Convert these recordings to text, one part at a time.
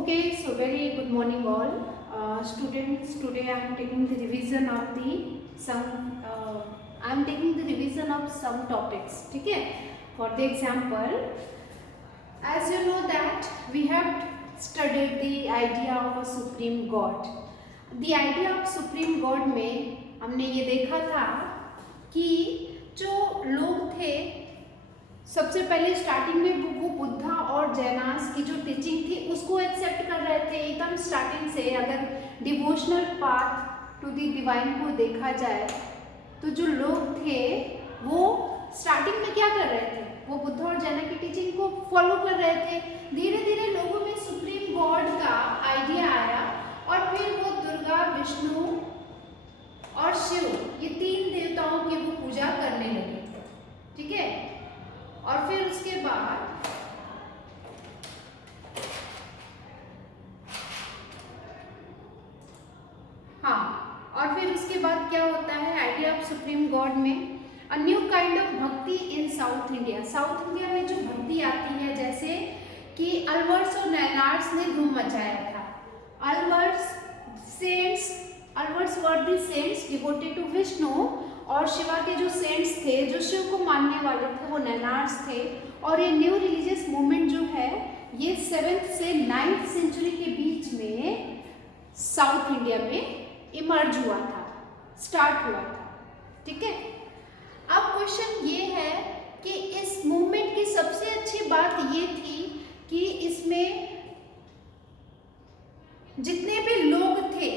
Okay, so very good morning all. Students, today I am taking the revision of some topics. ठीक है? For the example, as you know that we have studied the idea of a supreme God. The idea of supreme God में हमने ये देखा था कि जो लोग थे सबसे पहले स्टार्टिंग में वो बुद्धा और जैनास की जो टीचिंग थी उसको एक्सेप्ट कर रहे थे एकदम स्टार्टिंग से। अगर devotional path to the divine को देखा जाए तो जो लोग थे वो स्टार्टिंग में क्या कर रहे थे, वो बुद्धा और जैना की टीचिंग को फॉलो कर रहे थे। धीरे धीरे लोगों में सुप्रीम गॉड का आइडिया आया और फिर वो दुर्गा, विष्णु और शिव, ये तीन देवताओं की वो पूजा करने लगे। ठीक है, और फिर उसके बाद क्या होता है आइडिया ऑफ सुप्रीम गॉड में अ न्यू काइंड ऑफ भक्ति इन साउथ इंडिया। साउथ इंडिया में जो भक्ति आती है, जैसे कि अलवर्स और नैनार्स ने धूम मचाया था। Alvars were the saints devoted to Vishnu, और शिवा के जो सेंट्स थे, जो शिव को मानने वाले थे, वो नैनार्स थे। और ये न्यू रिलीजियस मूवमेंट जो है ये 7th से 9th सेंचुरी के बीच में साउथ इंडिया में इमर्ज हुआ था, स्टार्ट हुआ था। ठीक है, अब क्वेश्चन ये है कि इस मूवमेंट की सबसे अच्छी बात ये थी कि इसमें जितने भी लोग थे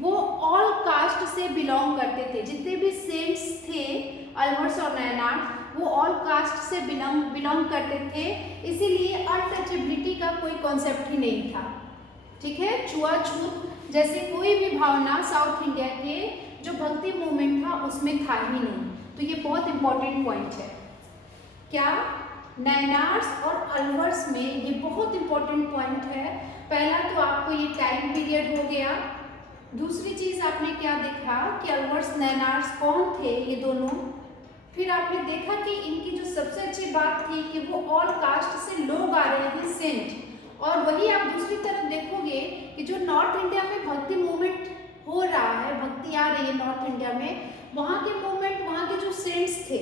वो ऑल कास्ट से बिलोंग करते थे। जितने भी सेंट्स थे अलवर्स और नैनार, वो ऑल कास्ट से बिलोंग करते थे, इसीलिए अनटचेबिलिटी का कोई कॉन्सेप्ट ही नहीं था। ठीक है, छुआछूत जैसे कोई भी भावना साउथ इंडिया के जो भक्ति मूवमेंट था उसमें था ही नहीं। तो ये बहुत इंपॉर्टेंट पॉइंट है। क्या नैनार्स और अलवर्स में ये बहुत इंपॉर्टेंट पॉइंट है। पहला तो आपको ये टाइम पीरियड हो गया। दूसरी चीज आपने क्या देखा कि अलवर्स नैनार्स कौन थे ये दोनों। फिर आपने देखा कि इनकी जो सबसे अच्छी बात थी कि वो ऑल कास्ट से लोग आ रहे हैं सेंट। और वही आप दूसरी तरफ देखोगे कि जो नॉर्थ इंडिया में भक्ति मूवमेंट हो रहा है, भक्ति आ रही है नॉर्थ इंडिया में, वहाँ के मूवमेंट, वहाँ के जो सेंट्स थे,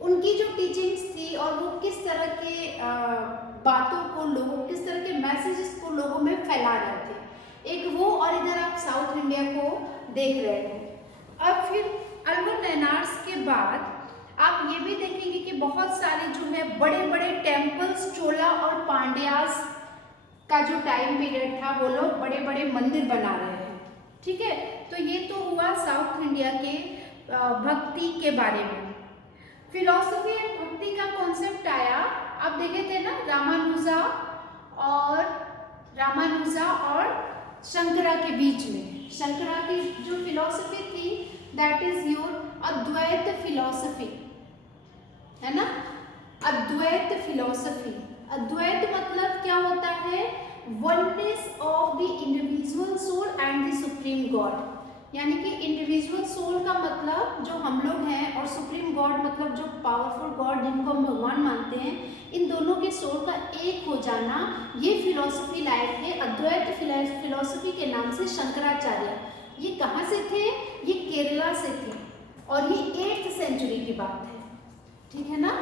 उनकी जो टीचिंग्स थी और वो किस तरह के बातों को लोगों, किस तरह के मैसेजेस को लोगों में फैला रहे थे, एक वो, और इधर आप साउथ इंडिया को देख रहे हो। अब फिर अलवर नैनार्स के बाद आप ये भी देखेंगे कि बहुत सारे जो है बड़े बड़े टेम्पल्स, चोला और पांड्यास का जो टाइम पीरियड था, वो लोग बड़े बड़े मंदिर बना रहे हैं। ठीक है, तो ये तो हुआ साउथ इंडिया के भक्ति के बारे में। फिलॉसफी एंड भक्ति का कॉन्सेप्ट आया, आप देखे थे ना, रामानुजा और शंकरा के बीच में। शंकरा की जो फिलॉसफी थी that is your Advaita philosophy, है ना, अद्वैत फिलॉसफी। अद्वैत मतलब क्या होता है, oneness of the individual soul and the supreme god. यानी कि इंडिविजुअल सोल का मतलब जो हम लोग हैं और सुप्रीम गॉड मतलब जो पावरफुल गॉड जिनको हम भगवान मानते हैं, इन दोनों के सोल का एक हो जाना, ये फिलॉसफी लाए थे अद्वैत फिलॉसफी के नाम से शंकराचार्य। ये कहाँ से थे, ये केरला से थे और ये 8th सेंचुरी की बात है। ठीक है ना,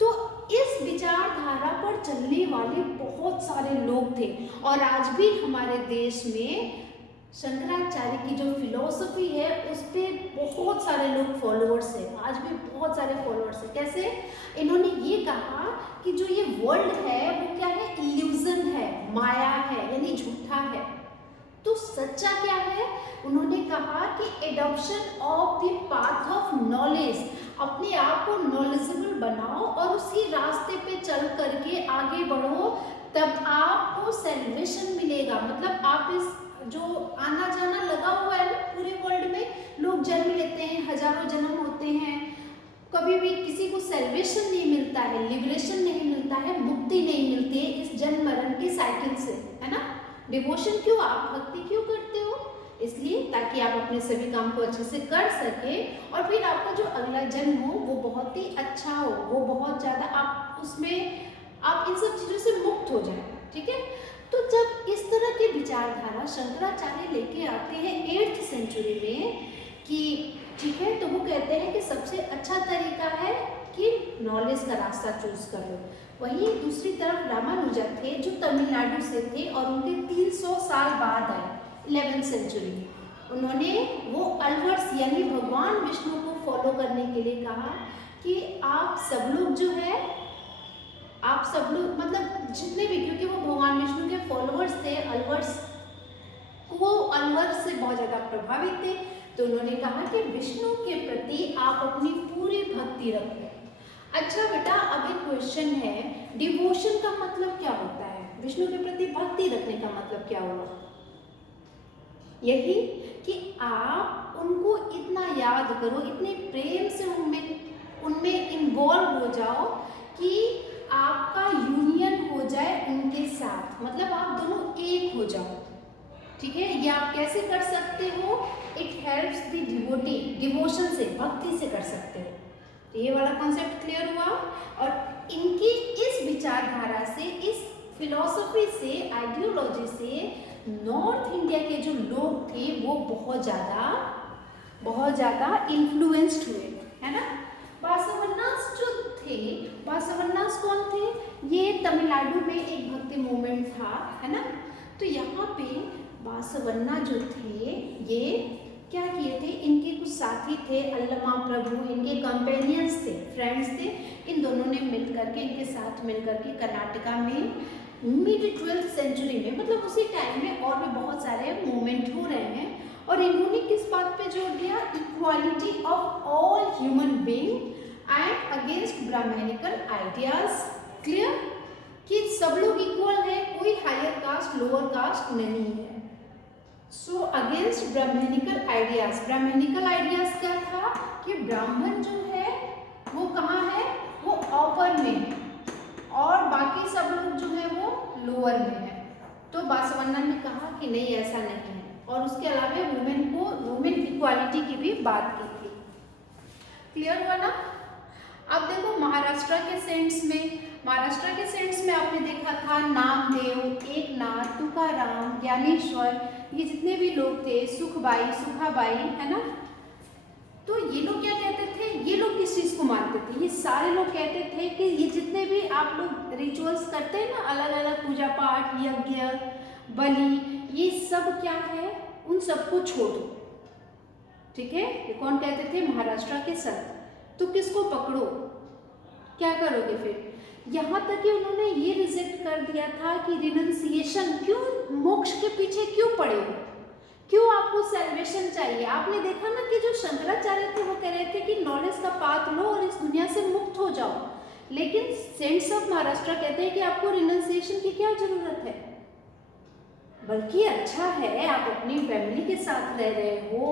तो इस विचारधारा पर चलने वाले बहुत सारे लोग थे और आज भी हमारे देश में शंकराचार्य की जो फिलॉसफी है उस पर बहुत सारे लोग फॉलोअर्स हैं। आज भी बहुत सारे फॉलोअर्स हैं। कैसे, इन्होंने ये कहा कि जो ये वर्ल्ड है वो क्या है, इल्यूजन है, माया है, यानी झूठा है। तो सच्चा क्या है, उन्होंने कहा कि adoption of the path of knowledge, अपने आप को नॉलेजेबल बनाओ और उसी रास्ते पे चल करके आगे बढ़ो, तब आपको सैल्वेशन मिलेगा। मतलब आप इस जो आना जाना लगा हुआ है ना पूरे वर्ल्ड में, लोग जन्म लेते हैं, हजारों जन्म होते हैं, कभी भी किसी को सैल्वेशन नहीं मिलता है, लिबरेशन नहीं मिलता है, मुक्ति नहीं मिलती है इस जन्म मरण के साइकिल से, है ना। डिवोशन क्यों, आप भक्ति क्यों करते हो, इसलिए ताकि आप अपने सभी काम को अच्छे से कर सके और फिर आपका जो अगला जन्म हो वो बहुत ही अच्छा हो, वो बहुत ज़्यादा आप उसमें आप इन सब चीज़ों से मुक्त हो जाए। ठीक है, तो जब इस विचारधारा शंकराचार्य लेके आते हैं 8th सेंचुरी में कि ठीक है, तो वो कहते हैं कि सबसे अच्छा तरीका है कि नॉलेज का रास्ता चूज कर लो। वहीं दूसरी तरफ रामानुजा थे जो तमिलनाडु से थे और उनके 300 साल बाद आए 11th सेंचुरी में। उन्होंने वो अलवर्स यानी भगवान विष्णु को फॉलो करने के लिए कहा कि आप सब लोग जो है, आप सब लोग मतलब जितने भी, क्योंकि वो भगवान विष्णु के फॉलोअर्स थे, अलवर्स से बहुत ज़्यादा प्रभावित थे, तो उन्होंने कहा कि विष्णु के प्रति आप अपनी पूरी भक्ति रखो। अच्छा बेटा, अब एक क्वेश्चन है, डिवोशन का मतलब क्या होता है? विष्णु के प्रति भक्ति रखने का मतलब क्या हुआ? यही कि आप उनको इतना याद करो, इतने प्रेम से उनमें इन्वॉल्व हो जाओ कि आपका यूनियन हो जाए उनके साथ, मतलब आप दोनों एक हो जाओ। ठीक है, ये आप कैसे कर सकते हो? It helps the devotee, devotion से, भक्ति से कर सकते हो। तो ये वाला कॉन्सेप्ट क्लियर हुआ। और इनकी इस विचारधारा से, इस फिलॉसफी से, आइडियोलॉजी से नॉर्थ इंडिया के जो लोग थे वो बहुत ज़्यादा इन्फ्लुएंस्ड हुए, है ना। बासवन्नास जो थे, बासवन्नास कौन थे? ये तमिलनाडु में एक भक्ति मूवमेंट था, है ना। तो यहाँ पे बासवन्ना जो थे ये क्या किए थे? इनके कुछ साथी थे, अल्लमा प्रभु, इनके कंपेनियंस थे, फ्रेंड्स थे। इन दोनों ने मिलकर के, इनके साथ मिलकर के कर्नाटका में मिड 12th सेंचुरी में, मतलब उसी टाइम में और भी बहुत सारे मूवमेंट हो रहे हैं। और इन्होंने किस बात पे जोर दिया? Equality of all human being and against brahmanical ideas. Clear कि सब लोग इक्वल है, कोई हायर कास्ट लोअर कास्ट नहीं है। So against brahmanical ideas. Brahmanical ideas क्या था कि ब्राह्मण जो है वो कहाँ है? वो अपर में है और बाकी सब लोग जो है वो लोअर में है। तो बासवन्ना ने कहा कि नहीं, ऐसा नहीं है। और उसके अलावा वुमेन इक्वालिटी की भी बात की थी। क्लियर हुआ ना। अब देखो महाराष्ट्र के सेंट्स में आपने देखा था नामदेव, एकनाथ, तुकाराम, ज्ञानेश्वर, ये जितने भी लोग थे, सुखाबाई, है ना। तो ये लोग क्या कहते थे? ये लोग किस चीज़ को मानते थे? ये सारे लोग कहते थे कि ये जितने भी आप लोग रिचुअल्स करते हैं ना, अलग अलग पूजा पाठ, यज्ञ, बलि, ये सब क्या है? उन सबको छोड़ दो। ठीक है, ये कौन कहते थे? महाराष्ट्र के संत। तो किसको पकड़ो, क्या करोगे फिर? यहाँ तक कि उन्होंने ये रिजेक्ट कर दिया था कि रिनंसिएशन, क्यों मोक्ष के पीछे क्यों पड़े हो? क्यों आपको सैल्वेशन चाहिए? आपने देखा ना कि जो शंकराचार्य थे वो कह रहे थे कि नॉलेज का पाथ लो और इस दुनिया से मुक्त हो जाओ, लेकिन सेंट्स ऑफ महाराष्ट्र कहते हैं कि आपको रिनंसिएशन की क्या जरूरत है, बल्कि अच्छा है आप अपनी फैमिली के साथ रह रहे हो,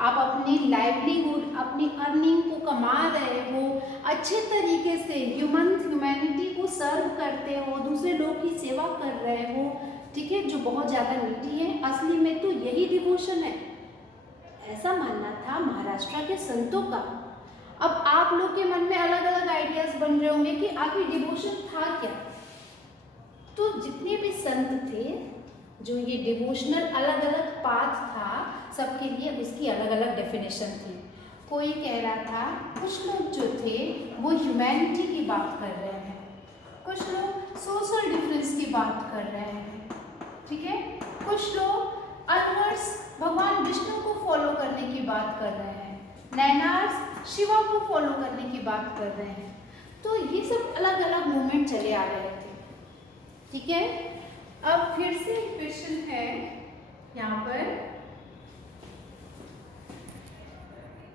आप अपनी लाइवलीहुड, अपनी अर्निंग को कमा रहे हो, अच्छे तरीके से ह्यूमैनिटी को सर्व करते हो, दूसरे लोग की सेवा कर रहे हो, ठीक है, जो बहुत ज़्यादा नीडी है। असली में तो यही डिवोशन है, ऐसा मानना था महाराष्ट्र के संतों का। अब आप लोग के मन में अलग अलग आइडियाज बन रहे होंगे कि आखिर डिवोशन था क्या। तो जितने भी संत थे, जो ये डिवोशनल अलग अलग पाथ था सबके लिए, उसकी अलग अलग डेफिनेशन थी। कोई कह रहा था, कुछ लोग जो थे वो ह्यूमैनिटी की बात कर रहे हैं, कुछ लोग सोशल डिफरेंस की बात कर रहे हैं, ठीक है, कुछ लोग अनवर्स भगवान विष्णु को फॉलो करने की बात कर रहे हैं, नैनार्स शिवा को फॉलो करने की बात कर रहे हैं। तो ये सब अलग अलग मूवमेंट चले आ रहे थे, ठीक है। अब फिर से क्वेश्चन है यहाँ पर